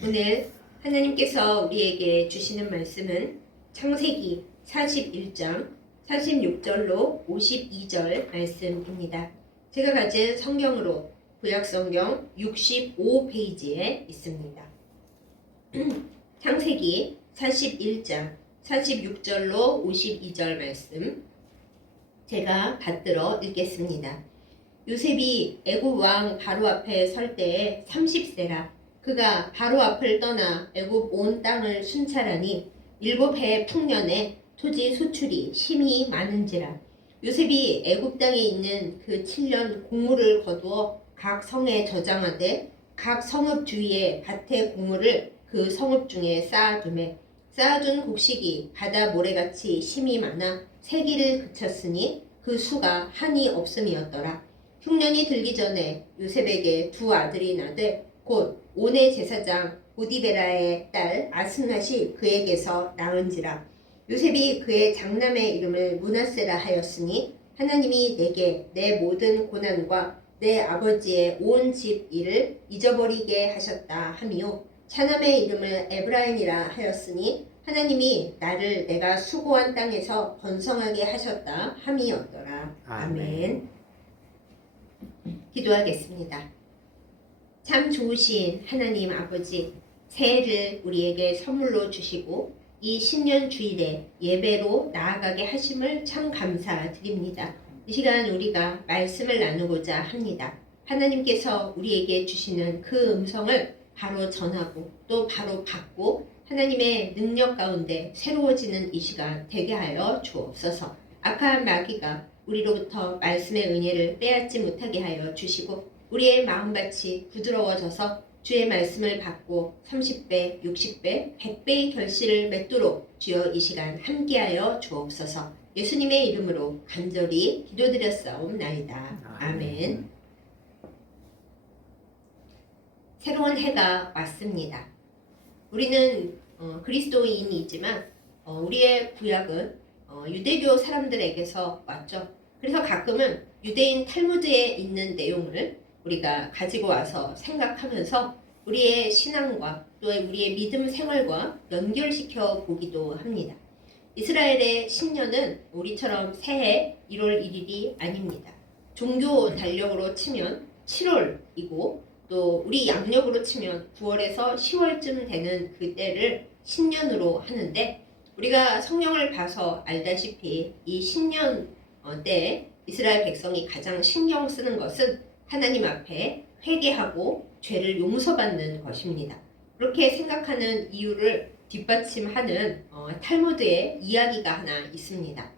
오늘 하나님께서 우리에게 주시는 말씀은 창세기 41장 46절로 52절 말씀입니다. 제가 가진 성경으로 구약성경 65페이지에 있습니다. 창세기 41장 46절로 52절 말씀 제가 받들어 읽겠습니다. 요셉이 애굽 왕 바로 앞에 설 때에 30세라. 그가 바로 앞을 떠나 애굽 온 땅을 순찰하니 7해 풍년에 토지 소출이 심히 많은지라. 요셉이 애굽 땅에 있는 그 7년 곡물을 거두어 각 성에 저장하되 각 성읍 주위에 밭의 곡물을 그 성읍 중에 쌓아두매 쌓아둔 곡식이 바다 모래같이 심히 많아 세기를 그쳤으니 그 수가 한이 없음이었더라. 흉년이 들기 전에 요셉에게 두 아들이 나되 곧 온의 제사장 보디베라의 딸 아스낫이 그에게서 낳은지라. 요셉이 그의 장남의 이름을 므낫세라 하였으니 하나님이 내게 내 모든 고난과 내 아버지의 온 집 일을 잊어버리게 하셨다 하미요. 차남의 이름을 에브라임이라 하였으니 하나님이 나를 내가 수고한 땅에서 번성하게 하셨다 함이었더라. 아멘. 기도하겠습니다. 참 좋으신 하나님 아버지, 새해를 우리에게 선물로 주시고 이 신년 주일에 예배로 나아가게 하심을 참 감사드립니다. 이 시간 우리가 말씀을 나누고자 합니다. 하나님께서 우리에게 주시는 그 음성을 바로 전하고 또 바로 받고 하나님의 능력 가운데 새로워지는 이 시간 되게 하여 주옵소서. 악한 마귀가 우리로부터 말씀의 은혜를 빼앗지 못하게 하여 주시고 우리의 마음밭이 부드러워져서 주의 말씀을 받고 30배, 60배, 100배의 결실을 맺도록 주여 이 시간 함께하여 주옵소서. 예수님의 이름으로 간절히 기도드렸사옵나이다. 아멘. 새로운 해가 왔습니다. 우리는 그리스도인이지만 우리의 구약은 유대교 사람들에게서 왔죠. 그래서 가끔은 유대인 탈무드에 있는 내용을 우리가 가지고 와서 생각하면서 우리의 신앙과 또 우리의 믿음 생활과 연결시켜 보기도 합니다. 이스라엘의 신년은 우리처럼 새해 1월 1일이 아닙니다. 종교 달력으로 치면 7월이고 또 우리 양력으로 치면 9월에서 10월쯤 되는 그 때를 신년으로 하는데 우리가 성경을 봐서 알다시피 이 신년 때에 이스라엘 백성이 가장 신경 쓰는 것은 하나님 앞에 회개하고 죄를 용서받는 것입니다. 그렇게 생각하는 이유를 뒷받침하는 탈무드의 이야기가 하나 있습니다.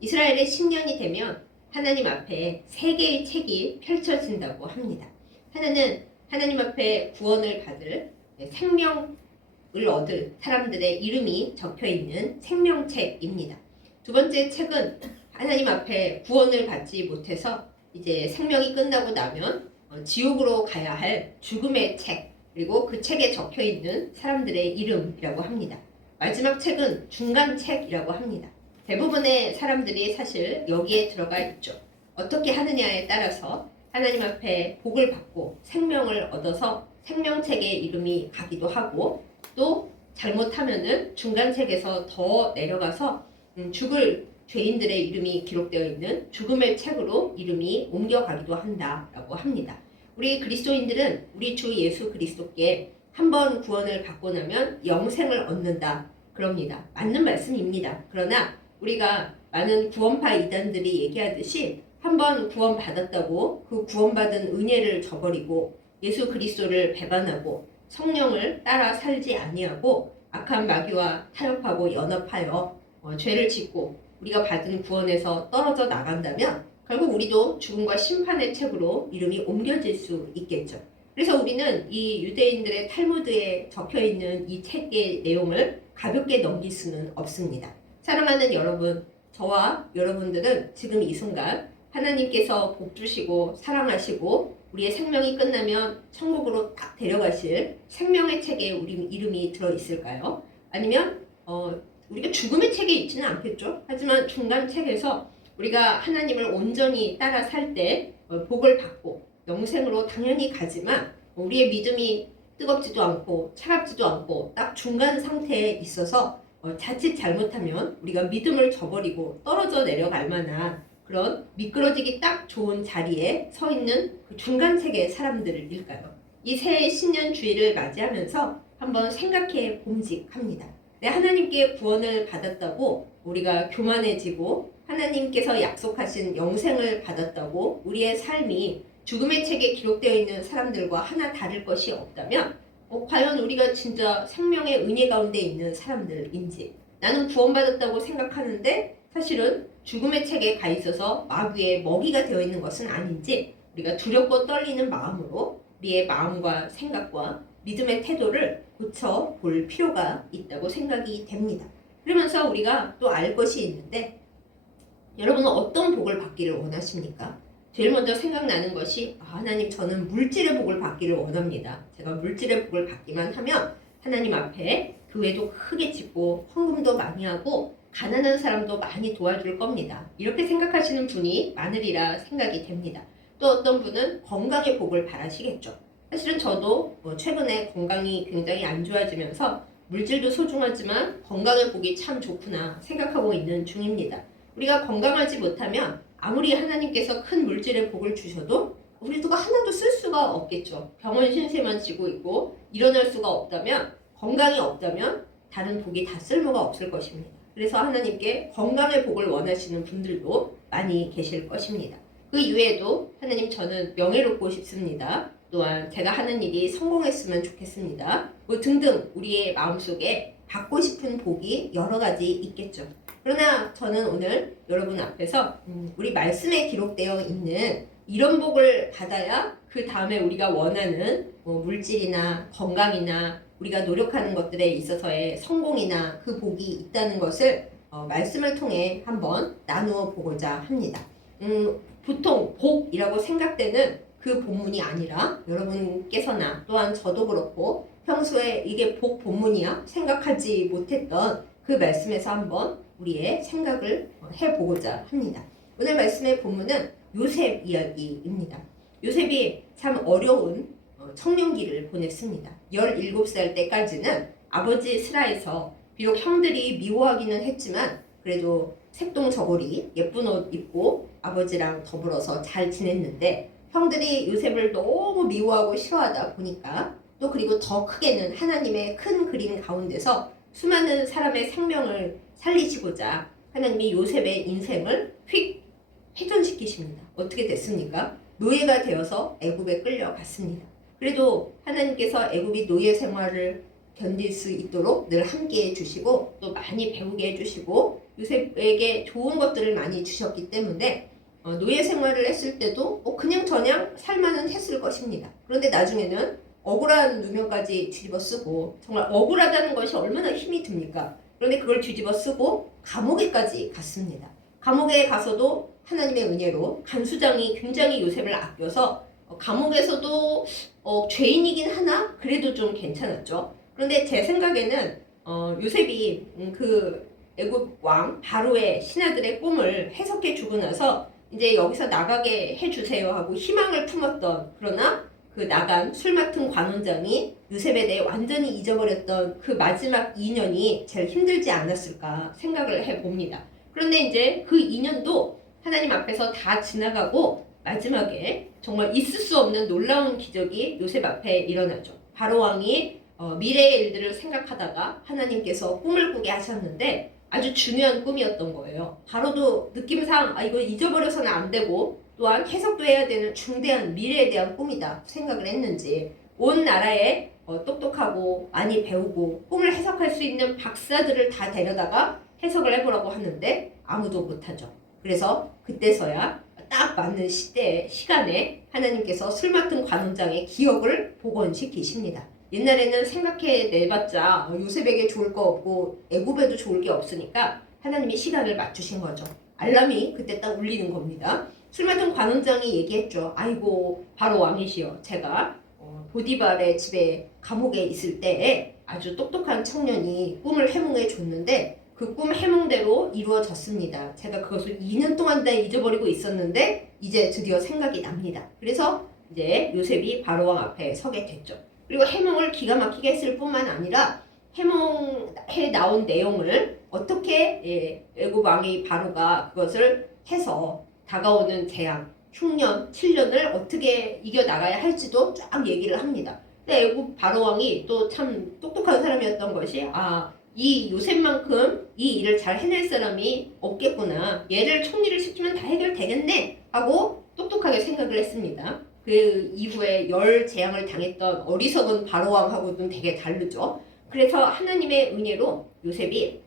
이스라엘의 신년이 되면 하나님 앞에 세 개의 책이 펼쳐진다고 합니다. 하나는 하나님 앞에 구원을 받을 생명을 얻을 사람들의 이름이 적혀있는 생명책입니다. 두 번째 책은 하나님 앞에 구원을 받지 못해서 이제 생명이 끝나고 나면 지옥으로 가야 할 죽음의 책, 그리고 그 책에 적혀있는 사람들의 이름이라고 합니다. 마지막 책은 중간책이라고 합니다. 대부분의 사람들이 사실 여기에 들어가 있죠. 어떻게 하느냐에 따라서 하나님 앞에 복을 받고 생명을 얻어서 생명책에 이름이 가기도 하고 또 잘못하면은 중간책에서 더 내려가서 죽을 죄인들의 이름이 기록되어 있는 죽음의 책으로 이름이 옮겨가기도 한다라고 합니다. 우리 그리스도인들은 우리 주 예수 그리스도께 한번 구원을 받고 나면 영생을 얻는다 그럽니다. 맞는 말씀입니다. 그러나 우리가 많은 구원파 이단들이 얘기하듯이 한번 구원받았다고 그 구원받은 은혜를 저버리고 예수 그리스도를 배반하고 성령을 따라 살지 아니하고 악한 마귀와 타협하고 연합하여 죄를 짓고 우리가 받은 구원에서 떨어져 나간다면 결국 우리도 죽음과 심판의 책으로 이름이 옮겨질 수 있겠죠. 그래서 우리는 이 유대인들의 탈무드에 적혀있는 이 책의 내용을 가볍게 넘길 수는 없습니다. 사랑하는 여러분, 저와 여러분들은 지금 이 순간 하나님께서 복 주시고 사랑하시고 우리의 생명이 끝나면 천국으로 딱 데려가실 생명의 책에 우리 이름이 들어있을까요? 아니면 우리가 죽음의 책에 있지는 않겠죠. 하지만 중간 책에서 우리가 하나님을 온전히 따라 살 때 복을 받고 영생으로 당연히 가지만 우리의 믿음이 뜨겁지도 않고 차갑지도 않고 딱 중간 상태에 있어서 자칫 잘못하면 우리가 믿음을 저버리고 떨어져 내려갈 만한 그런 미끄러지기 딱 좋은 자리에 서 있는 그 중간색의 사람들일까요? 이 새해 신년 주일을 맞이하면서 한번 생각해 봄직합니다. 하나님께 구원을 받았다고 우리가 교만해지고 하나님께서 약속하신 영생을 받았다고 우리의 삶이 죽음의 책에 기록되어 있는 사람들과 하나 다를 것이 없다면 과연 우리가 진짜 생명의 은혜 가운데 있는 사람들인지, 나는 구원받았다고 생각하는데 사실은 죽음의 책에 가 있어서 마귀의 먹이가 되어 있는 것은 아닌지 우리가 두렵고 떨리는 마음으로 우리의 마음과 생각과 믿음의 태도를 고쳐볼 필요가 있다고 생각이 됩니다. 그러면서 우리가 또 알 것이 있는데, 여러분은 어떤 복을 받기를 원하십니까? 제일 먼저 생각나는 것이 하나님, 저는 물질의 복을 받기를 원합니다. 제가 물질의 복을 받기만 하면 하나님 앞에 교회도 크게 짓고 헌금도 많이 하고 가난한 사람도 많이 도와줄 겁니다. 이렇게 생각하시는 분이 많으리라 생각이 됩니다. 또 어떤 분은 건강의 복을 바라시겠죠. 사실은 저도 최근에 건강이 굉장히 안 좋아지면서 물질도 소중하지만 건강의 복이 참 좋구나 생각하고 있는 중입니다. 우리가 건강하지 못하면 아무리 하나님께서 큰 물질의 복을 주셔도 우리가 하나도 쓸 수가 없겠죠. 병원 신세만 지고 있고 일어날 수가 없다면, 건강이 없다면 다른 복이 다 쓸모가 없을 것입니다. 그래서 하나님께 건강의 복을 원하시는 분들도 많이 계실 것입니다. 그 이외에도 하나님, 저는 명예롭고 싶습니다. 또한 제가 하는 일이 성공했으면 좋겠습니다. 등등 우리의 마음속에 받고 싶은 복이 여러 가지 있겠죠. 그러나 저는 오늘 여러분 앞에서 우리 말씀에 기록되어 있는 이런 복을 받아야 그 다음에 우리가 원하는 물질이나 건강이나 우리가 노력하는 것들에 있어서의 성공이나 그 복이 있다는 것을 말씀을 통해 한번 나누어 보고자 합니다. 보통 복이라고 생각되는 그 본문이 아니라 여러분께서나 또한 저도 그렇고 평소에 이게 복 본문이야 생각하지 못했던 그 말씀에서 한번 우리의 생각을 해보고자 합니다. 오늘 말씀의 본문은 요셉 이야기입니다. 요셉이 참 어려운 청년기를 보냈습니다. 17살 때까지는 아버지 슬하에서 비록 형들이 미워하기는 했지만 그래도 색동저고리 예쁜 옷 입고 아버지랑 더불어서 잘 지냈는데, 형들이 요셉을 너무 미워하고 싫어하다 보니까, 또 그리고 더 크게는 하나님의 큰 그림 가운데서 수많은 사람의 생명을 살리시고자 하나님이 요셉의 인생을 휙 회전시키십니다. 어떻게 됐습니까? 노예가 되어서 애굽에 끌려갔습니다. 그래도 하나님께서 애굽이 노예 생활을 견딜 수 있도록 늘 함께 해주시고 또 많이 배우게 해주시고 요셉에게 좋은 것들을 많이 주셨기 때문에 노예 생활을 했을 때도 그냥 저냥 살만은 했을 것입니다. 그런데 나중에는 억울한 누명까지 뒤집어 쓰고, 정말 억울하다는 것이 얼마나 힘이 듭니까? 그런데 그걸 뒤집어 쓰고 감옥에까지 갔습니다. 감옥에 가서도 하나님의 은혜로 간수장이 굉장히 요셉을 아껴서 감옥에서도 죄인이긴 하나 그래도 좀 괜찮았죠. 그런데 제 생각에는 요셉이 그 애굽 왕 바로의 신하들의 꿈을 해석해 주고 나서 이제 여기서 나가게 해주세요 하고 희망을 품었던, 그러나 그 나간 술 맡은 관원장이 요셉에 대해 완전히 잊어버렸던 그 마지막 2년이 제일 힘들지 않았을까 생각을 해봅니다. 그런데 이제 그 2년도 하나님 앞에서 다 지나가고 마지막에 정말 있을 수 없는 놀라운 기적이 요셉 앞에 일어나죠. 바로 왕이 미래의 일들을 생각하다가 하나님께서 꿈을 꾸게 하셨는데 아주 중요한 꿈이었던 거예요. 바로도 느낌상 이거 잊어버려서는 안 되고 또한 해석도 해야 되는 중대한 미래에 대한 꿈이다 생각을 했는지 온 나라에 똑똑하고 많이 배우고 꿈을 해석할 수 있는 박사들을 다 데려다가 해석을 해보라고 하는데 아무도 못하죠. 그래서 그때서야 딱 맞는 시간에 하나님께서 술 맡은 관원장의 기억을 복원시키십니다. 옛날에는 생각해 내봤자 요셉에게 좋을 거 없고 애굽에도 좋을 게 없으니까 하나님이 시간을 맞추신 거죠. 알람이 그때 딱 울리는 겁니다. 술 맡은 관원장이 얘기했죠. 아이고 바로 왕이시여, 제가 보디발의 집에 감옥에 있을 때에 아주 똑똑한 청년이 꿈을 해몽해 줬는데 그 꿈 해몽대로 이루어졌습니다. 제가 그것을 2년 동안 다 잊어버리고 있었는데 이제 드디어 생각이 납니다. 그래서 이제 요셉이 바로왕 앞에 서게 됐죠. 그리고 해몽을 기가 막히게 했을 뿐만 아니라 해몽해 나온 내용을 어떻게 애굽 왕이 바로가 그것을 해서 다가오는 재앙, 흉년, 7년을 어떻게 이겨나가야 할지도 쫙 얘기를 합니다. 근데 애굽 바로 왕이 또 참 똑똑한 사람이었던 것이 이 요셉만큼 이 일을 잘 해낼 사람이 없겠구나. 얘를 총리를 시키면 다 해결되겠네 하고 똑똑하게 생각을 했습니다. 그 이후에 열 재앙을 당했던 어리석은 바로왕하고는 되게 다르죠. 그래서 하나님의 은혜로 요셉이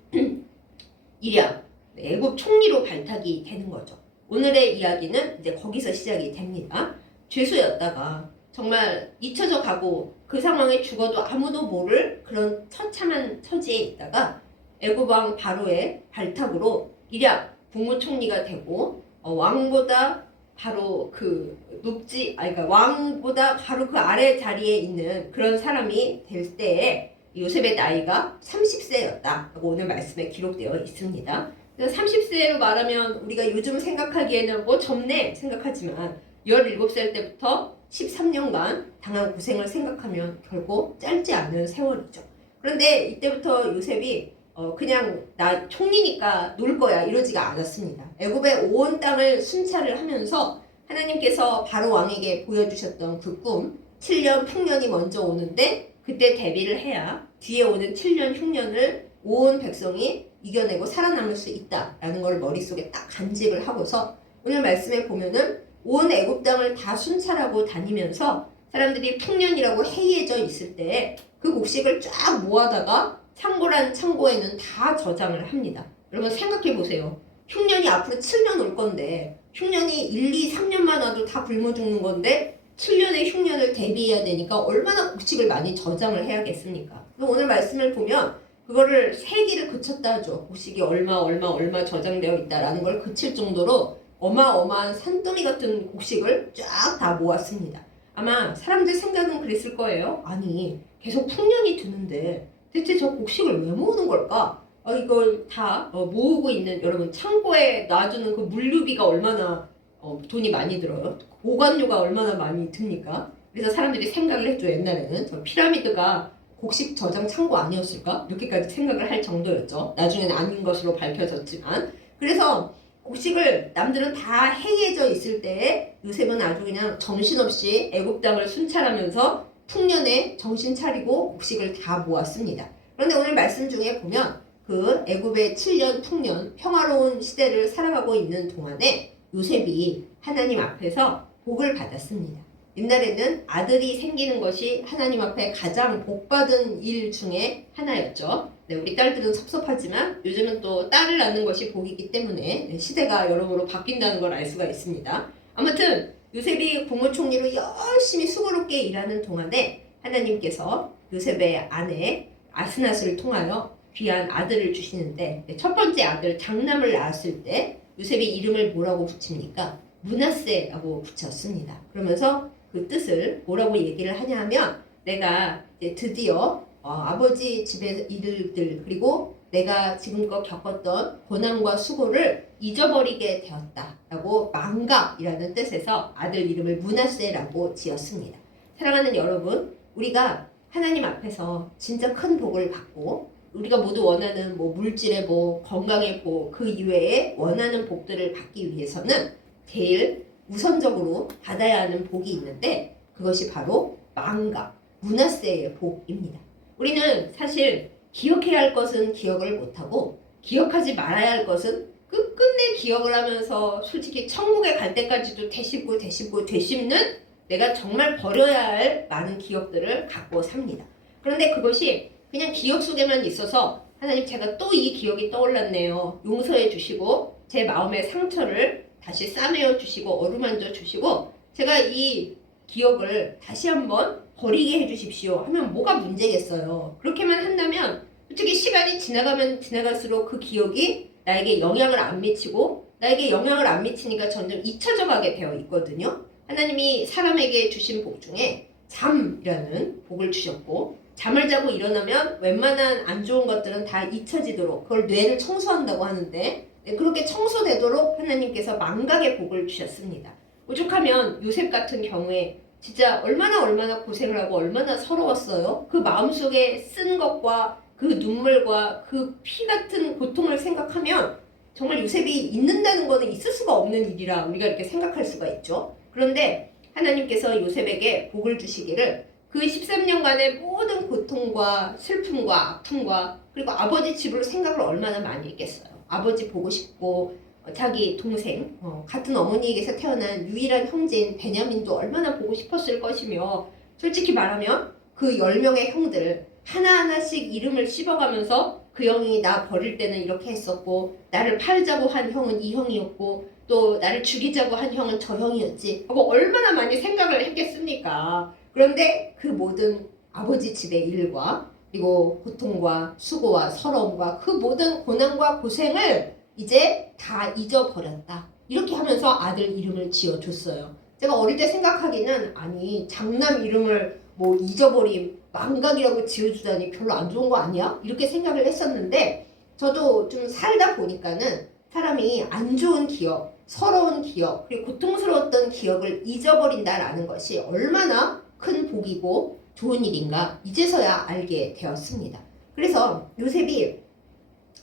일약 애굽 총리로 발탁이 되는 거죠. 오늘의 이야기는 이제 거기서 시작이 됩니다. 죄수였다가 정말 잊혀져 가고 그 상황에 죽어도 아무도 모를 그런 처참한 처지에 있다가 애굽 왕 바로의 발탁으로 일약 국무총리가 되고 왕보다 바로 그 그러니까 왕보다 바로 그 아래 자리에 있는 그런 사람이 될 때에 요셉의 나이가 30세였다고 오늘 말씀에 기록되어 있습니다. 30세로 말하면 우리가 요즘 생각하기에는 뭐 젊네 생각하지만 17살 때부터 13년간 당한 고생을 생각하면 결코 짧지 않은 세월이죠. 그런데 이때부터 요셉이 그냥 나 총리니까 놀 거야 이러지가 않았습니다. 애굽의 온 땅을 순찰을 하면서 하나님께서 바로 왕에게 보여주셨던 그 꿈, 7년 풍년이 먼저 오는데 그때 대비를 해야 뒤에 오는 7년 흉년을 온 백성이 이겨내고 살아남을 수 있다라는 걸 머릿속에 딱 간직을 하고서 오늘 말씀에 보면은 온 애굽 땅을 다 순찰하고 다니면서 사람들이 풍년이라고 해이해져 있을 때 그 곡식을 쫙 모아다가 창고란 창고에는 다 저장을 합니다. 여러분 생각해 보세요. 흉년이 앞으로 7년 올 건데 흉년이 1, 2, 3년만 와도 다 굶어 죽는 건데 7년의 흉년을 대비해야 되니까 얼마나 곡식을 많이 저장을 해야겠습니까? 오늘 말씀을 보면 그거를 세기를 그쳤다 하죠. 곡식이 얼마 저장되어 있다라는 걸 그칠 정도로 어마어마한 산더미 같은 곡식을 쫙 다 모았습니다. 아마 사람들 생각은 그랬을 거예요. 아니 계속 풍년이 드는데 대체 저 곡식을 왜 모으는 걸까? 이걸 다 모으고 있는 여러분 창고에 놔두는 그 물류비가 얼마나 돈이 많이 들어요? 보관료가 얼마나 많이 듭니까? 그래서 사람들이 생각을 했죠. 옛날에는 저 피라미드가 곡식 저장 창고 아니었을까? 이렇게까지 생각을 할 정도였죠. 나중에는 아닌 것으로 밝혀졌지만 그래서 곡식을 남들은 다 해이해져 있을 때 요셉은 아주 그냥 정신없이 애굽 땅을 순찰하면서 풍년에 정신 차리고 곡식을 다 모았습니다. 그런데 오늘 말씀 중에 보면 그 애굽의 7년 풍년 평화로운 시대를 살아가고 있는 동안에 요셉이 하나님 앞에서 복을 받았습니다. 옛날에는 아들이 생기는 것이 하나님 앞에 가장 복받은 일 중에 하나였죠. 네, 우리 딸들은 섭섭하지만 요즘은 또 딸을 낳는 것이 복이기 때문에 시대가 여러모로 바뀐다는 걸 알 수가 있습니다. 아무튼 요셉이 국무총리로 열심히 수고롭게 일하는 동안에 하나님께서 요셉의 아내 아스낫을 통하여 귀한 아들을 주시는데 첫 번째 아들 장남을 낳았을 때 요셉이 이름을 뭐라고 붙입니까? 므낫세라고 붙였습니다. 그러면서 그 뜻을 뭐라고 얘기를 하냐 하면 내가 이제 드디어 아버지 집의 일들 그리고 내가 지금껏 겪었던 고난과 수고를 잊어버리게 되었다라고 망각이라는 뜻에서 아들 이름을 므낫세라고 지었습니다. 사랑하는 여러분, 우리가 하나님 앞에서 진짜 큰 복을 받고 우리가 모두 원하는 물질의 복, 건강의 복, 그 이외에 원하는 복들을 받기 위해서는 제일 우선적으로 받아야 하는 복이 있는데 그것이 바로 망각, 므낫세의 복입니다. 우리는 사실 기억해야 할 것은 기억을 못하고 기억하지 말아야 할 것은 끝끝내 기억을 하면서 솔직히 천국에 갈 때까지도 되씹는 내가 정말 버려야 할 많은 기억들을 갖고 삽니다. 그런데 그것이 그냥 기억 속에만 있어서 하나님 제가 또 이 기억이 떠올랐네요. 용서해 주시고 제 마음의 상처를 다시 싸매어 주시고 어루만져 주시고 제가 이 기억을 다시 한번 버리게 해주십시오 하면 뭐가 문제겠어요. 그렇게만 한다면 솔직히 시간이 지나가면 지나갈수록 그 기억이 나에게 영향을 안 미치고 나에게 영향을 안 미치니까 점점 잊혀져 가게 되어 있거든요. 하나님이 사람에게 주신 복 중에 잠이라는 복을 주셨고 잠을 자고 일어나면 웬만한 안 좋은 것들은 다 잊혀지도록 그걸 뇌를 청소한다고 하는데 그렇게 청소되도록 하나님께서 망각의 복을 주셨습니다. 오죽하면 요셉 같은 경우에 진짜 얼마나 고생을 하고 얼마나 서러웠어요. 그 마음속에 쓴 것과 그 눈물과 그 피 같은 고통을 생각하면 정말 요셉이 있는다는 거는 있을 수가 없는 일이라 우리가 이렇게 생각할 수가 있죠. 그런데 하나님께서 요셉에게 복을 주시기를 그 13년간의 모든 고통과 슬픔과 아픔과 그리고 아버지 집으로 생각을 얼마나 많이 했겠어요. 아버지 보고 싶고 자기 동생 같은 어머니에게서 태어난 유일한 형제인 베냐민도 얼마나 보고 싶었을 것이며 솔직히 말하면 그 10명의 형들 하나하나씩 이름을 씹어가면서 그 형이 나 버릴 때는 이렇게 했었고 나를 팔자고 한 형은 이 형이었고 또 나를 죽이자고 한 형은 저 형이었지 하고 얼마나 많이 생각을 했겠습니까. 그런데 그 모든 아버지 집의 일과 그리고 고통과 수고와 서러움과 그 모든 고난과 고생을 이제 다 잊어버렸다. 이렇게 하면서 아들 이름을 지어줬어요. 제가 어릴 때 생각하기는 아니 장남 이름을 뭐 잊어버림 망각이라고 지어주다니 별로 안 좋은 거 아니야? 이렇게 생각을 했었는데 저도 좀 살다 보니까는 사람이 안 좋은 기억, 서러운 기억, 그리고 고통스러웠던 기억을 잊어버린다라는 것이 얼마나 큰 복이고 좋은 일인가 이제서야 알게 되었습니다. 그래서 요셉이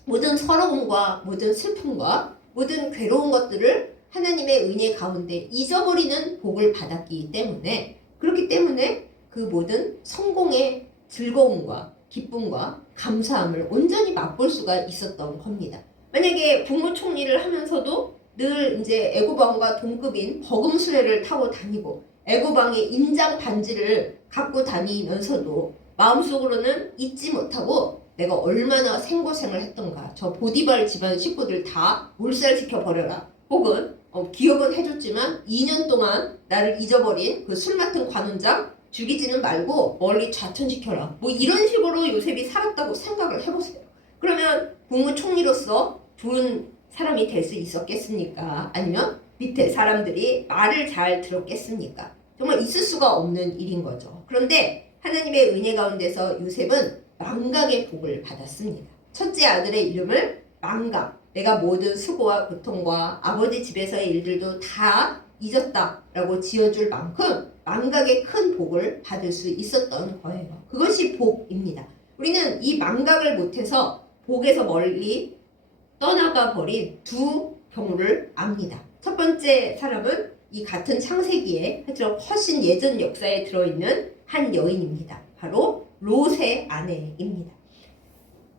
모든 서러움과 모든 슬픔과 모든 괴로운 것들을 하나님의 은혜 가운데 잊어버리는 복을 받았기 때문에 그렇기 때문에 그 모든 성공의 즐거움과 기쁨과 감사함을 온전히 맛볼 수가 있었던 겁니다. 만약에 국무총리를 하면서도 늘 이제 애고방과 동급인 버금수레를 타고 다니고 애고방의 인장 반지를 갖고 다니면서도 마음속으로는 잊지 못하고 내가 얼마나 생고생을 했던가 저 보디발 집안 식구들 다 몰살시켜 버려라 혹은 기억은 해줬지만 2년 동안 나를 잊어버린 그 술 맡은 관원장 죽이지는 말고 멀리 좌천시켜라 뭐 이런 식으로 요셉이 살았다고 생각을 해보세요. 그러면 국무총리로서 좋은 사람이 될 수 있었겠습니까? 아니면 밑에 사람들이 말을 잘 들었겠습니까? 정말 있을 수가 없는 일인 거죠. 그런데 하나님의 은혜 가운데서 요셉은 망각의 복을 받았습니다. 첫째 아들의 이름을 망각, 내가 모든 수고와 고통과 아버지 집에서의 일들도 다 잊었다라고 지어줄 만큼 망각의 큰 복을 받을 수 있었던 거예요. 그것이 복입니다. 우리는 이 망각을 못해서 복에서 멀리 떠나가 버린 두 경우를 압니다. 첫 번째 사람은 이 같은 창세기에 훨씬 예전 역사에 들어있는 한 여인입니다. 바로 롯의 아내입니다.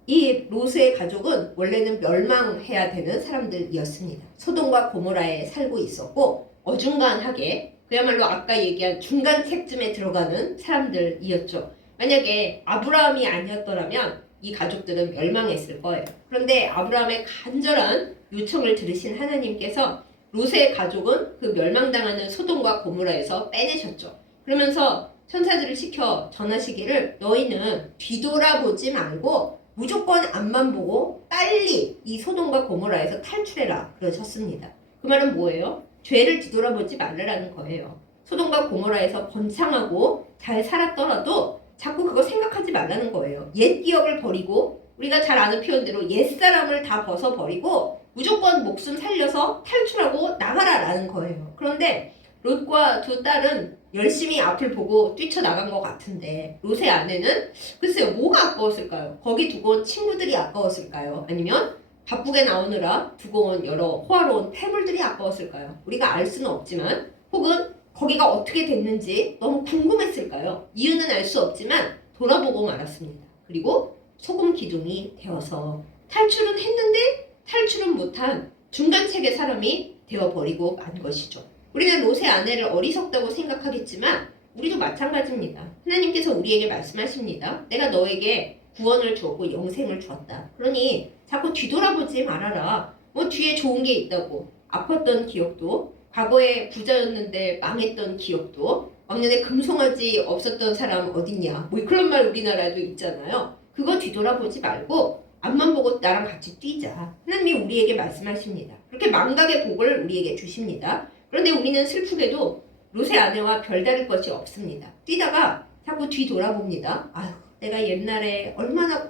이 롯의 가족은 원래는 멸망해야 되는 사람들이었습니다. 소돔과 고모라에 살고 있었고 어중간하게 그야말로 아까 얘기한 중간책쯤에 들어가는 사람들이었죠. 만약에 아브라함이 아니었더라면 이 가족들은 멸망했을 거예요. 그런데 아브라함의 간절한 요청을 들으신 하나님께서 롯의 가족은 그 멸망당하는 소돔과 고모라에서 빼내셨죠. 그러면서 천사들을 시켜 전하시기를 너희는 뒤돌아보지 말고 무조건 앞만 보고 빨리 이 소돔과 고모라에서 탈출해라 그러셨습니다. 그 말은 뭐예요? 죄를 뒤돌아보지 말라는 거예요. 소돔과 고모라에서 번창하고 잘 살았더라도 자꾸 그거 생각하지 말라는 거예요. 옛 기억을 버리고 우리가 잘 아는 표현대로 옛사람을 다 벗어버리고 무조건 목숨 살려서 탈출하고 나가라라는 거예요. 그런데 롯과 두 딸은 열심히 앞을 보고 뛰쳐나간 것 같은데 롯의 아내는 글쎄요 뭐가 아까웠을까요? 거기 두고 온 친구들이 아까웠을까요? 아니면 바쁘게 나오느라 두고 온 여러 호화로운 폐물들이 아까웠을까요? 우리가 알 수는 없지만 혹은 거기가 어떻게 됐는지 너무 궁금했을까요? 이유는 알 수 없지만 돌아보고 말았습니다. 그리고 소금 기둥이 되어서 탈출은 했는데 탈출은 못한 중간책의 사람이 되어버리고 만 것이죠. 우리는 롯의 아내를 어리석다고 생각하겠지만 우리도 마찬가지입니다. 하나님께서 우리에게 말씀하십니다. 내가 너에게 구원을 주었고 영생을 주었다. 그러니 자꾸 뒤돌아보지 말아라. 뭐 뒤에 좋은 게 있다고. 아팠던 기억도 과거에 부자였는데 망했던 기억도 왕년에 금송아지 없었던 사람 어딨냐 뭐 그런 말 우리나라에도 있잖아요. 그거 뒤돌아보지 말고 앞만 보고 나랑 같이 뛰자. 하나님이 우리에게 말씀하십니다. 그렇게 망각의 복을 우리에게 주십니다. 그런데 우리는 슬프게도 롯의 아내와 별다를 것이 없습니다. 뛰다가 자꾸 뒤돌아봅니다. 아휴 내가 옛날에 얼마나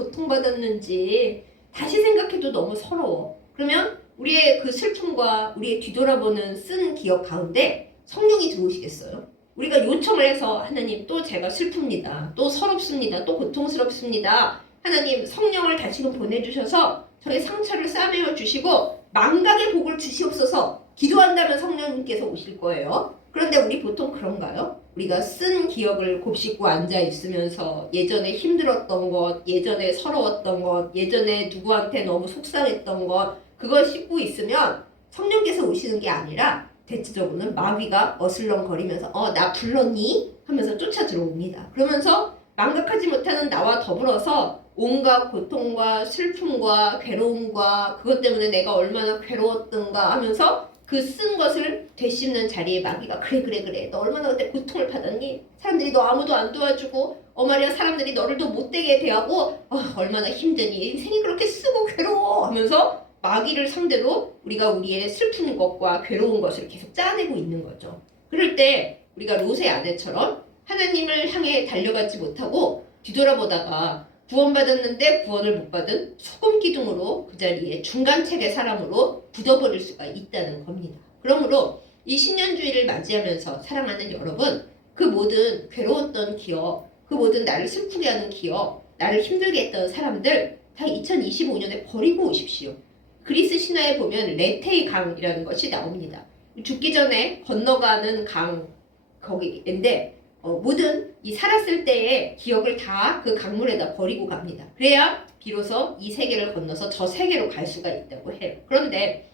고통받았는지 다시 생각해도 너무 서러워. 그러면 우리의 그 슬픔과 우리의 뒤돌아보는 쓴 기억 가운데 성령이 들어오시겠어요? 우리가 요청을 해서 하나님 또 제가 슬픕니다. 또 서럽습니다. 또 고통스럽습니다. 하나님 성령을 다시금 보내주셔서 저의 상처를 싸매어 주시고 망각의 복을 주시옵소서 기도한다면 성령님께서 오실 거예요. 그런데 우리 보통 그런가요? 우리가 쓴 기억을 곱씹고 앉아있으면서 예전에 힘들었던 것, 예전에 서러웠던 것, 예전에 누구한테 너무 속상했던 것 그걸 씹고 있으면 성령께서 오시는 게 아니라 대체적으로는 마귀가 어슬렁거리면서 나 불렀니? 하면서 쫓아 들어옵니다. 그러면서 망각하지 못하는 나와 더불어서 온갖 고통과 슬픔과 괴로움과 그것 때문에 내가 얼마나 괴로웠던가 하면서 그 쓴 것을 되씹는 자리에 마귀가 그래 너 얼마나 그때 고통을 받았니? 사람들이 너 아무도 안 도와주고 말이야 사람들이 너를 더 못되게 대하고 얼마나 힘드니? 인생이 그렇게 쓰고 괴로워 하면서 마귀를 상대로 우리가 우리의 슬픈 것과 괴로운 것을 계속 짜내고 있는 거죠. 그럴 때 우리가 롯의 아내처럼 하나님을 향해 달려가지 못하고 뒤돌아보다가 구원받았는데 구원을 못 받은 소금 기둥으로 그 자리에 중간책의 사람으로 굳어버릴 수가 있다는 겁니다. 그러므로 이 신년주의를 맞이하면서 사랑하는 여러분, 그 모든 괴로웠던 기억, 그 모든 나를 슬프게 하는 기억, 나를 힘들게 했던 사람들 다 2025년에 버리고 오십시오. 그리스 신화에 보면 레테의 강이라는 것이 나옵니다. 죽기 전에 건너가는 강 거기인데 모든 이 살았을 때의 기억을 다 그 강물에다 버리고 갑니다. 그래야 비로소 이 세계를 건너서 저 세계로 갈 수가 있다고 해요. 그런데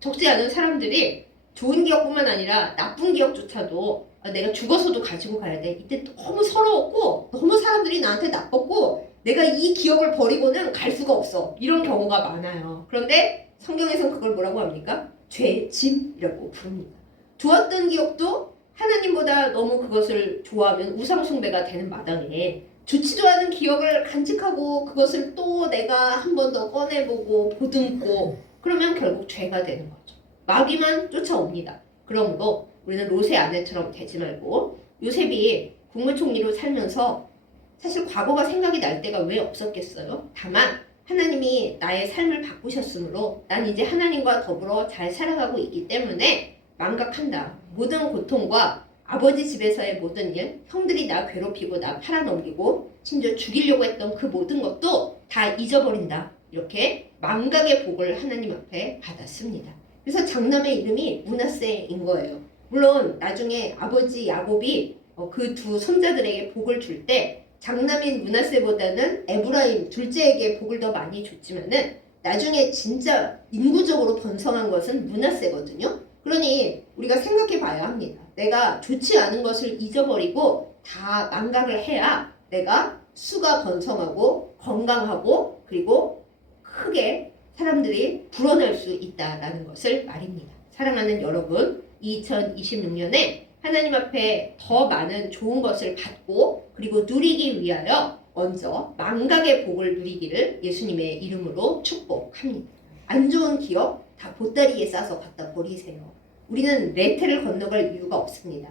적지 않은 사람들이 좋은 기억뿐만 아니라 나쁜 기억조차도 내가 죽어서도 가지고 가야 돼. 이때 너무 서러웠고 너무 사람들이 나한테 나빴고 내가 이 기억을 버리고는 갈 수가 없어. 이런 경우가 많아요. 그런데 성경에서는 그걸 뭐라고 합니까? 죄의 짐이라고 부릅니다. 좋았던 기억도 하나님보다 너무 그것을 좋아하면 우상숭배가 되는 마당에 좋지도 않은 기억을 간직하고 그것을 또 내가 한 번 더 꺼내보고 보듬고 그러면 결국 죄가 되는 거죠. 마귀만 쫓아옵니다. 그러므로 우리는 롯의 아내처럼 되지 말고 요셉이 국무총리로 살면서 사실 과거가 생각이 날 때가 왜 없었겠어요? 다만 하나님이 나의 삶을 바꾸셨으므로 난 이제 하나님과 더불어 잘 살아가고 있기 때문에 망각한다. 모든 고통과 아버지 집에서의 모든 일, 형들이 나 괴롭히고 나 팔아넘기고 심지어 죽이려고 했던 그 모든 것도 다 잊어버린다. 이렇게 망각의 복을 하나님 앞에 받았습니다. 그래서 장남의 이름이 므낫세인 거예요. 물론 나중에 아버지 야곱이 그 두 손자들에게 복을 줄 때 장남인 므낫세보다는 에브라임 둘째에게 복을 더 많이 줬지만은 나중에 진짜 인구적으로 번성한 것은 므낫세거든요. 그러니 우리가 생각해 봐야 합니다. 내가 좋지 않은 것을 잊어버리고 다 망각을 해야 내가 수가 번성하고 건강하고 그리고 크게 사람들이 불어날 수 있다는 것을 말입니다. 사랑하는 여러분, 2026년에 하나님 앞에 더 많은 좋은 것을 받고 그리고 누리기 위하여 먼저 망각의 복을 누리기를 예수님의 이름으로 축복합니다. 안 좋은 기억 다 보따리에 싸서 갖다 버리세요. 우리는 레테를 건너갈 이유가 없습니다.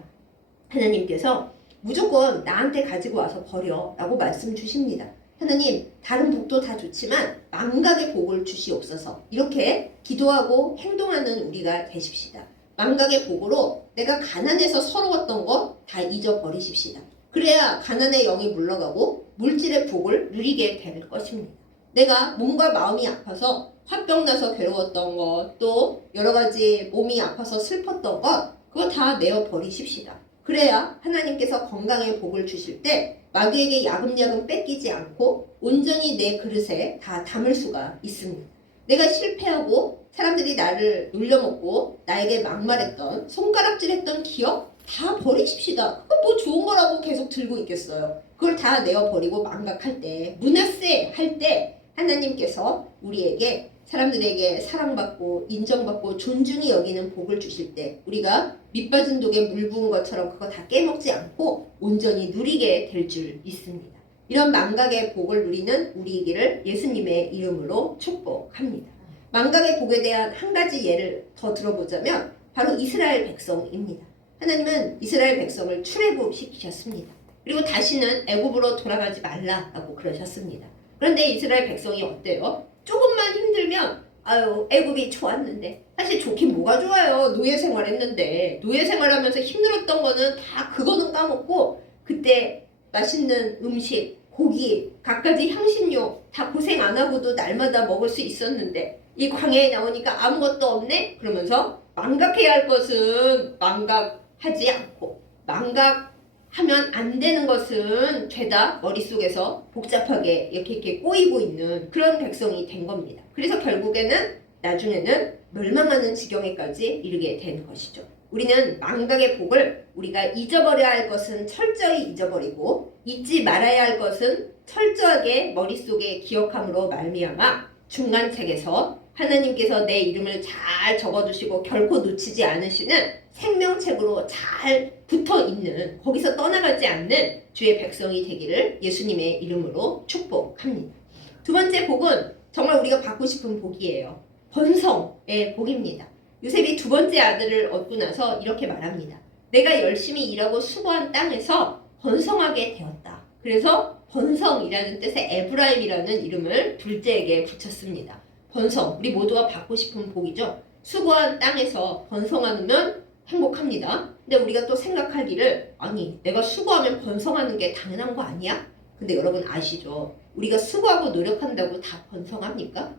하나님께서 무조건 나한테 가지고 와서 버려 라고 말씀 주십니다. 하나님 다른 복도 다 좋지만 망각의 복을 주시옵소서. 이렇게 기도하고 행동하는 우리가 되십시다. 망각의 복으로 내가 가난해서 서러웠던 것 다 잊어버리십시다. 그래야 가난의 영이 물러가고 물질의 복을 누리게 될 것입니다. 내가 몸과 마음이 아파서 화병 나서 괴로웠던 것, 또 여러 가지 몸이 아파서 슬펐던 것, 그거 다 내어버리십시다. 그래야 하나님께서 건강의 복을 주실 때 마귀에게 야금야금 뺏기지 않고 온전히 내 그릇에 다 담을 수가 있습니다. 내가 실패하고 사람들이 나를 놀려먹고 나에게 막말했던 손가락질했던 기억 다 버리십시다. 그거 뭐 좋은 거라고 계속 들고 있겠어요. 그걸 다 내어버리고 망각할 때, 므낫세 할 때 하나님께서 우리에게 사람들에게 사랑받고 인정받고 존중이 여기는 복을 주실 때 우리가 밑빠진 독에 물 부은 것처럼 그거 다 깨먹지 않고 온전히 누리게 될 줄 믿습니다. 이런 망각의 복을 누리는 우리이기를 예수님의 이름으로 축복합니다. 망각의 복에 대한 한 가지 예를 더 들어보자면 바로 이스라엘 백성입니다. 하나님은 이스라엘 백성을 출애굽시키셨습니다. 그리고 다시는 애굽으로 돌아가지 말라라고 그러셨습니다. 그런데 이스라엘 백성이 어때요? 조금만 힘들면 아유 애굽이 좋았는데. 사실 좋긴 뭐가 좋아요. 노예 생활했는데. 노예 생활하면서 힘들었던 거는 다 그거는 까먹고 그때 맛있는 음식, 고기, 갖가지 향신료 다 고생 안 하고도 날마다 먹을 수 있었는데 이 광야에 나오니까 아무것도 없네? 그러면서 망각해야 할 것은 망각하지 않고 망각하면 안 되는 것은 죄다 머릿속에서 복잡하게 이렇게 꼬이고 있는 그런 백성이 된 겁니다. 그래서 결국에는 나중에는 멸망하는 지경에까지 이르게 된 것이죠. 우리는 망각의 복을 우리가 잊어버려야 할 것은 철저히 잊어버리고 잊지 말아야 할 것은 철저하게 머릿속에 기억함으로 말미암아 중간책에서 하나님께서 내 이름을 잘 적어두시고 결코 놓치지 않으시는 생명책으로 잘 붙어있는 거기서 떠나가지 않는 주의 백성이 되기를 예수님의 이름으로 축복합니다. 두 번째 복은 정말 우리가 받고 싶은 복이에요. 번성의 복입니다. 요셉이 두 번째 아들을 얻고 나서 이렇게 말합니다. 내가 열심히 일하고 수고한 땅에서 번성하게 되었다. 그래서 번성이라는 뜻의 에브라임이라는 이름을 둘째에게 붙였습니다. 번성, 우리 모두가 받고 싶은 복이죠. 수고한 땅에서 번성하면 행복합니다. 근데 우리가 또 생각하기를 아니 내가 수고하면 번성하는 게 당연한 거 아니야? 근데 여러분 아시죠? 우리가 수고하고 노력한다고 다 번성합니까?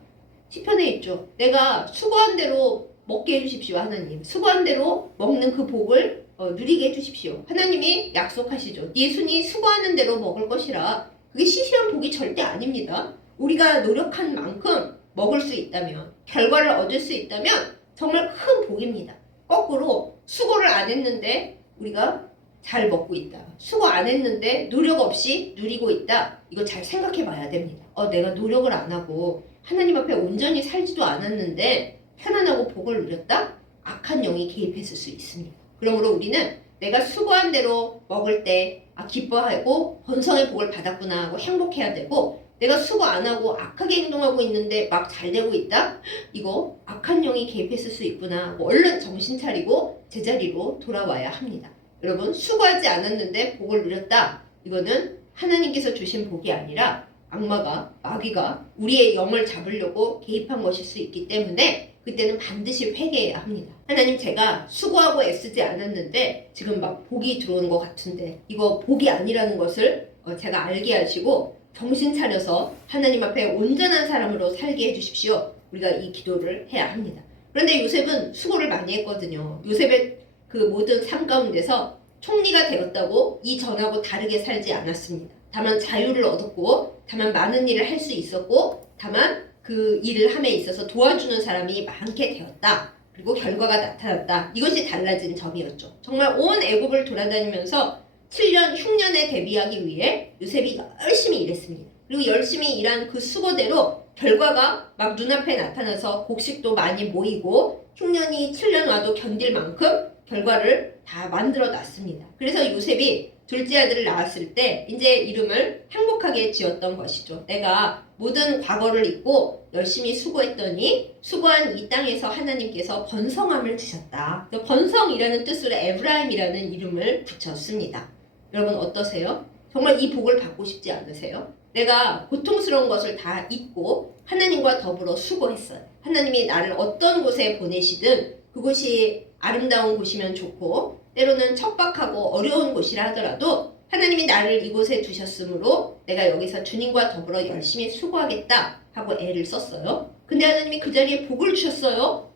시편에 있죠. 내가 수고한 대로 먹게 해주십시오 하나님. 수고한 대로 먹는 그 복을 누리게 해주십시오. 하나님이 약속하시죠. 네 손이 수고하는 대로 먹을 것이라. 그게 시시한 복이 절대 아닙니다. 우리가 노력한 만큼 먹을 수 있다면 결과를 얻을 수 있다면 정말 큰 복입니다. 거꾸로 수고를 안 했는데 우리가 잘 먹고 있다. 수고 안 했는데 노력 없이 누리고 있다. 이거 잘 생각해 봐야 됩니다. 내가 노력을 안 하고 하나님 앞에 온전히 살지도 않았는데 편안하고 복을 누렸다? 악한 영이 개입했을 수 있습니다. 그러므로 우리는 내가 수고한 대로 먹을 때 기뻐하고 번성의 복을 받았구나 하고 행복해야 되고 내가 수고 안 하고 악하게 행동하고 있는데 막 잘 되고 있다? 이거 악한 영이 개입했을 수 있구나 하고 얼른 정신 차리고 제자리로 돌아와야 합니다. 여러분 수고하지 않았는데 복을 누렸다. 이거는 하나님께서 주신 복이 아니라 악마가 마귀가 우리의 영을 잡으려고 개입한 것일 수 있기 때문에 그때는 반드시 회개해야 합니다. 하나님 제가 수고하고 애쓰지 않았는데 지금 막 복이 들어오는 것 같은데 이거 복이 아니라는 것을 제가 알게 하시고 정신 차려서 하나님 앞에 온전한 사람으로 살게 해주십시오. 우리가 이 기도를 해야 합니다. 그런데 요셉은 수고를 많이 했거든요. 요셉의 그 모든 삶 가운데서 총리가 되었다고 이전하고 다르게 살지 않았습니다. 다만 자유를 얻었고 다만 많은 일을 할 수 있었고 다만 그 일을 함에 있어서 도와주는 사람이 많게 되었다. 그리고 결과가 나타났다. 이것이 달라진 점이었죠. 정말 온 애굽을 돌아다니면서 7년 흉년에 대비하기 위해 요셉이 열심히 일했습니다. 그리고 열심히 일한 그 수고대로 결과가 막 눈앞에 나타나서 곡식도 많이 모이고 흉년이 7년 와도 견딜 만큼 결과를 다 만들어 놨습니다. 그래서 요셉이 둘째 아들을 낳았을 때 이제 이름을 행복하게 지었던 것이죠. 내가 모든 과거를 잊고 열심히 수고했더니 수고한 이 땅에서 하나님께서 번성함을 주셨다. 번성이라는 뜻으로 에브라임이라는 이름을 붙였습니다. 여러분 어떠세요? 정말 이 복을 받고 싶지 않으세요? 내가 고통스러운 것을 다 잊고 하나님과 더불어 수고했어요. 하나님이 나를 어떤 곳에 보내시든 그곳이 아름다운 곳이면 좋고 때로는 척박하고 어려운 곳이라 하더라도 하나님이 나를 이곳에 두셨으므로 내가 여기서 주님과 더불어 열심히 수고하겠다 하고 애를 썼어요. 근데 하나님이 그 자리에 복을 주셨어요.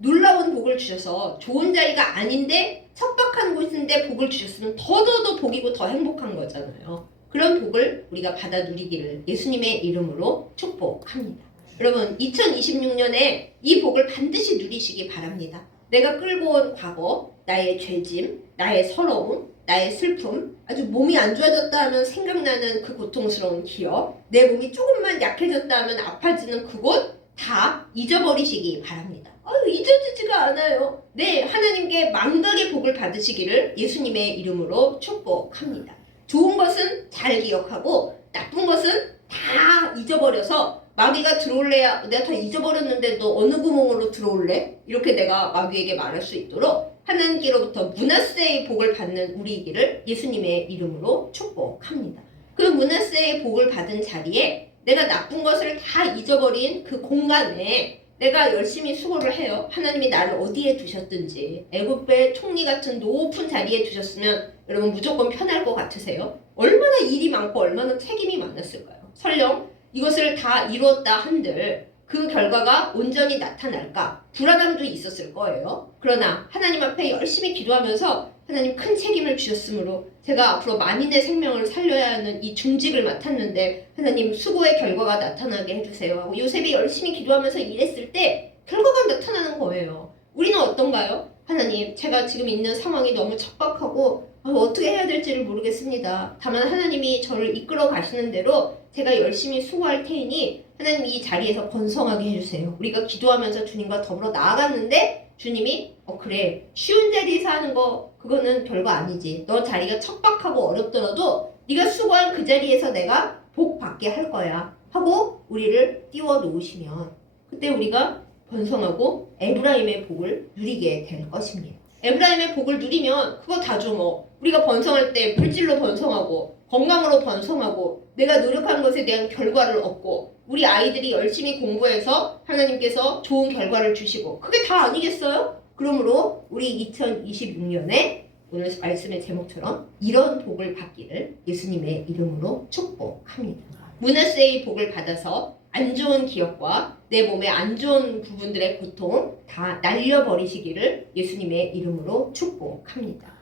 놀라운 복을 주셔서 좋은 자리가 아닌데 척박한 곳인데 복을 주셨으면 더더더 복이고 더 행복한 거잖아요. 그런 복을 우리가 받아 누리기를 예수님의 이름으로 축복합니다. 여러분 2026년에 이 복을 반드시 누리시기 바랍니다. 내가 끌고 온 과거, 나의 죄짐, 나의 서러움, 나의 슬픔, 아주 몸이 안 좋아졌다 하면 생각나는 그 고통스러운 기억, 내 몸이 조금만 약해졌다 하면 아파지는 그곳 다 잊어버리시기 바랍니다. 잊어지지가 않아요. 네, 하나님께 망각의 복을 받으시기를 예수님의 이름으로 축복합니다. 좋은 것은 잘 기억하고 나쁜 것은 다 잊어버려서 마귀가 들어올래야 내가 다 잊어버렸는데 너 어느 구멍으로 들어올래? 이렇게 내가 마귀에게 말할 수 있도록 하나님께로부터 므낫세의 복을 받는 우리이기를 예수님의 이름으로 축복합니다. 그 므낫세의 복을 받은 자리에 내가 나쁜 것을 다 잊어버린 그 공간에 내가 열심히 수고를 해요. 하나님이 나를 어디에 두셨든지 애굽의 총리 같은 높은 자리에 두셨으면 여러분 무조건 편할 것 같으세요? 얼마나 일이 많고 얼마나 책임이 많았을까요? 설령 이것을 다 이루었다 한들 그 결과가 온전히 나타날까? 불안함도 있었을 거예요. 그러나 하나님 앞에 열심히 기도하면서 하나님 큰 책임을 주셨으므로 제가 앞으로 만인의 생명을 살려야 하는 이 중직을 맡았는데 하나님 수고의 결과가 나타나게 해주세요 하고 요셉이 열심히 기도하면서 일했을 때 결과가 나타나는 거예요. 우리는 어떤가요? 하나님, 제가 지금 있는 상황이 너무 척박하고 어떻게 해야 될지를 모르겠습니다. 다만 하나님이 저를 이끌어 가시는 대로 제가 열심히 수고할 테이니 하나님 이 자리에서 번성하게 해주세요. 우리가 기도하면서 주님과 더불어 나아갔는데 주님이 그래, 쉬운 자리에서 하는 거 그거는 별거 아니지. 너 자리가 척박하고 어렵더라도 네가 수고한 그 자리에서 내가 복 받게 할 거야 하고 우리를 띄워 놓으시면 그때 우리가 번성하고 에브라임의 복을 누리게 될 것입니다. 에브라임의 복을 누리면 그거 다죠 뭐. 우리가 번성할 때 물질로 번성하고 건강으로 번성하고 내가 노력한 것에 대한 결과를 얻고 우리 아이들이 열심히 공부해서 하나님께서 좋은 결과를 주시고 그게 다 아니겠어요? 그러므로 우리 2026년에 오늘 말씀의 제목처럼 이런 복을 받기를 예수님의 이름으로 축복합니다. 므낫세의 복을 받아서 안 좋은 기억과 내 몸의 안 좋은 부분들의 고통 다 날려버리시기를 예수님의 이름으로 축복합니다.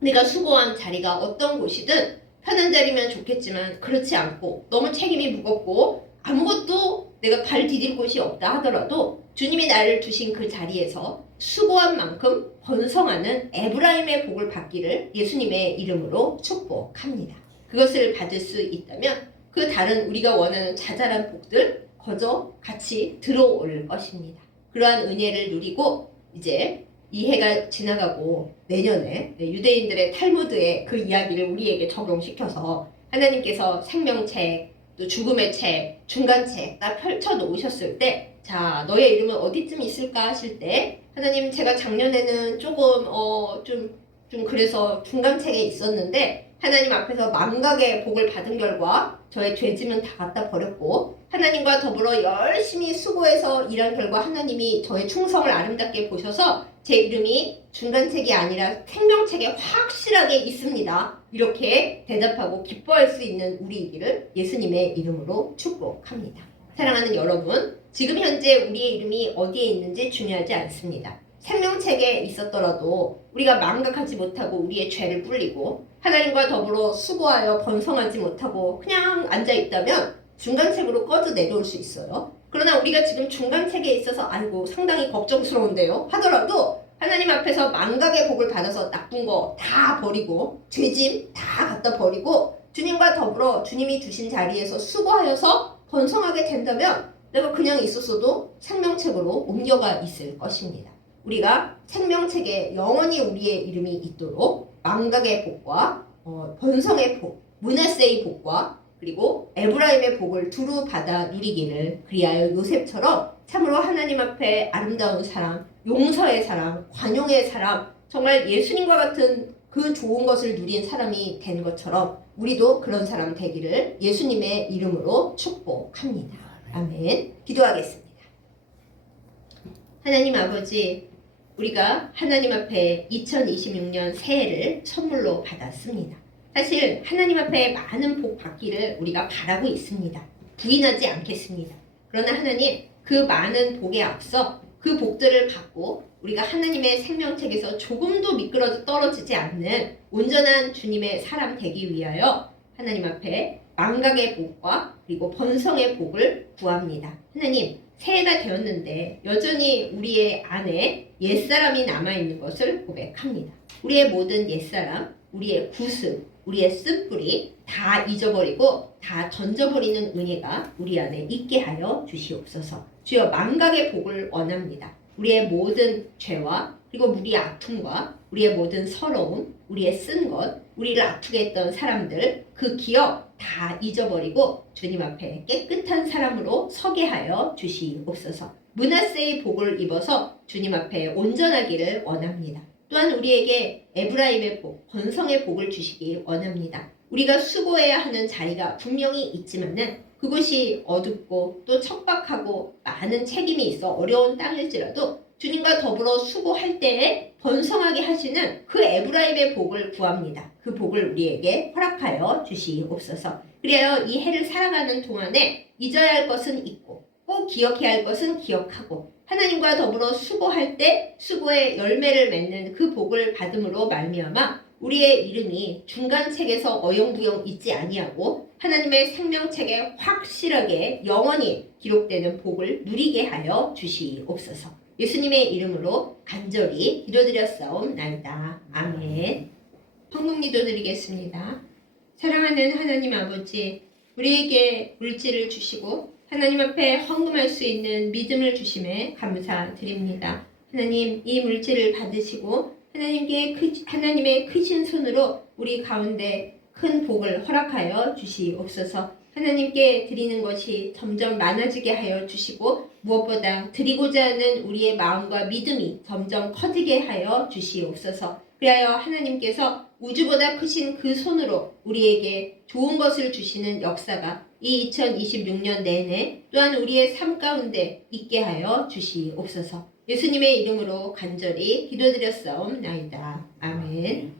내가 수고한 자리가 어떤 곳이든 편한 자리면 좋겠지만 그렇지 않고 너무 책임이 무겁고 아무것도 내가 발 디딜 곳이 없다 하더라도 주님이 나를 두신 그 자리에서 수고한 만큼 번성하는 에브라임의 복을 받기를 예수님의 이름으로 축복합니다. 그것을 받을 수 있다면 그 다른 우리가 원하는 자잘한 복들 거저 같이 들어올 것입니다. 그러한 은혜를 누리고 이제 이 해가 지나가고 내년에 유대인들의 탈무드의 그 이야기를 우리에게 적용시켜서 하나님께서 생명책, 또 죽음의 책, 중간책 다 펼쳐 놓으셨을 때 자, 너의 이름은 어디쯤 있을까 하실 때 하나님 제가 작년에는 조금 좀 그래서 중간책에 있었는데 하나님 앞에서 망각의 복을 받은 결과 저의 죄짐은 다 갖다 버렸고 하나님과 더불어 열심히 수고해서 일한 결과 하나님이 저의 충성을 아름답게 보셔서 제 이름이 중간책이 아니라 생명책에 확실하게 있습니다. 이렇게 대답하고 기뻐할 수 있는 우리이기를 예수님의 이름으로 축복합니다. 사랑하는 여러분, 지금 현재 우리의 이름이 어디에 있는지 중요하지 않습니다. 생명책에 있었더라도 우리가 망각하지 못하고 우리의 죄를 불리고 하나님과 더불어 수고하여 번성하지 못하고 그냥 앉아있다면 중간책으로 꺼져 내려올 수 있어요. 그러나 우리가 지금 중간책에 있어서 아이고 상당히 걱정스러운데요 하더라도 하나님 앞에서 망각의 복을 받아서 나쁜 거 다 버리고 죄짐 다 갖다 버리고 주님과 더불어 주님이 주신 자리에서 수고하여서 번성하게 된다면 내가 그냥 있었어도 생명책으로 옮겨가 있을 것입니다. 우리가 생명책에 영원히 우리의 이름이 있도록 망각의 복과 번성의 복, 므낫세의 복과 그리고 에브라임의 복을 두루 받아 누리기를 그리하여 요셉처럼 참으로 하나님 앞에 아름다운 사람, 용서의 사람, 관용의 사람, 정말 예수님과 같은 그 좋은 것을 누린 사람이 된 것처럼 우리도 그런 사람 되기를 예수님의 이름으로 축복합니다. 아멘. 기도하겠습니다. 하나님 아버지, 우리가 하나님 앞에 2026년 새해를 선물로 받았습니다. 사실 하나님 앞에 많은 복 받기를 우리가 바라고 있습니다. 부인하지 않겠습니다. 그러나 하나님, 그 많은 복에 앞서 그 복들을 받고 우리가 하나님의 생명책에서 조금도 미끄러져 떨어지지 않는 온전한 주님의 사람 되기 위하여 하나님 앞에 망각의 복과 그리고 번성의 복을 구합니다. 하나님, 새해가 되었는데 여전히 우리의 안에 옛사람이 남아있는 것을 고백합니다. 우리의 모든 옛사람, 우리의 구습, 우리의 쓴뿌리 다 잊어버리고 다 던져버리는 은혜가 우리 안에 있게 하여 주시옵소서. 주여, 망각의 복을 원합니다. 우리의 모든 죄와 그리고 우리의 아픔과 우리의 모든 서러움, 우리의 쓴 것, 우리를 아프게 했던 사람들 그 기억 다 잊어버리고 주님 앞에 깨끗한 사람으로 서게 하여 주시옵소서. 므낫세의 복을 입어서 주님 앞에 온전하기를 원합니다. 또한 우리에게 에브라임의 복, 번성의 복을 주시기 원합니다. 우리가 수고해야 하는 자리가 분명히 있지만은 그곳이 어둡고 또 척박하고 많은 책임이 있어 어려운 땅일지라도 주님과 더불어 수고할 때에 번성하게 하시는 그 에브라임의 복을 구합니다. 그 복을 우리에게 허락하여 주시옵소서. 그래야 이 해를 살아가는 동안에 잊어야 할 것은 잊고 꼭 기억해야 할 것은 기억하고 하나님과 더불어 수고할 때 수고의 열매를 맺는 그 복을 받음으로 말미암아 우리의 이름이 중간책에서 어영부영 있지 아니하고 하나님의 생명책에 확실하게 영원히 기록되는 복을 누리게 하여 주시옵소서. 예수님의 이름으로 간절히 기도드렸사옵나이다. 아멘. 성금기도 드리겠습니다. 사랑하는 하나님 아버지, 우리에게 물질을 주시고 하나님 앞에 헌금할 수 있는 믿음을 주심에 감사드립니다. 하나님, 이 물질을 받으시고 하나님의 크신 손으로 우리 가운데 큰 복을 허락하여 주시옵소서. 하나님께 드리는 것이 점점 많아지게 하여 주시고 무엇보다 드리고자 하는 우리의 마음과 믿음이 점점 커지게 하여 주시옵소서. 그리하여 하나님께서 우주보다 크신 그 손으로 우리에게 좋은 것을 주시는 역사가 이 2026년 내내 또한 우리의 삶 가운데 있게 하여 주시옵소서. 예수님의 이름으로 간절히 기도드렸사옵나이다. 아멘.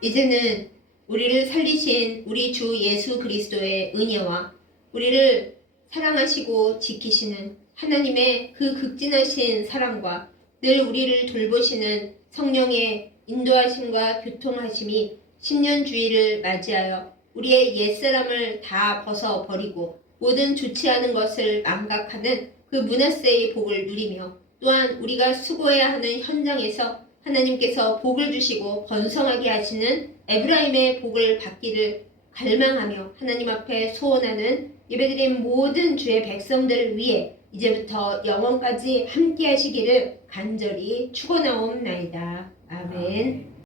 이제는 우리를 살리신 우리 주 예수 그리스도의 은혜와 우리를 사랑하시고 지키시는 하나님의 그 극진하신 사랑과 늘 우리를 돌보시는 성령의 인도하심과 교통하심이 신년주의를 맞이하여 우리의 옛사람을 다 벗어버리고 모든 좋지 않은 것을 망각하는 그 므낫세의 복을 누리며 또한 우리가 수고해야 하는 현장에서 하나님께서 복을 주시고 번성하게 하시는 에브라임의 복을 받기를 갈망하며 하나님 앞에 소원하는 예배드린 모든 주의 백성들을 위해 이제부터 영원까지 함께 하시기를 간절히 축원하옵나이다. 아멘.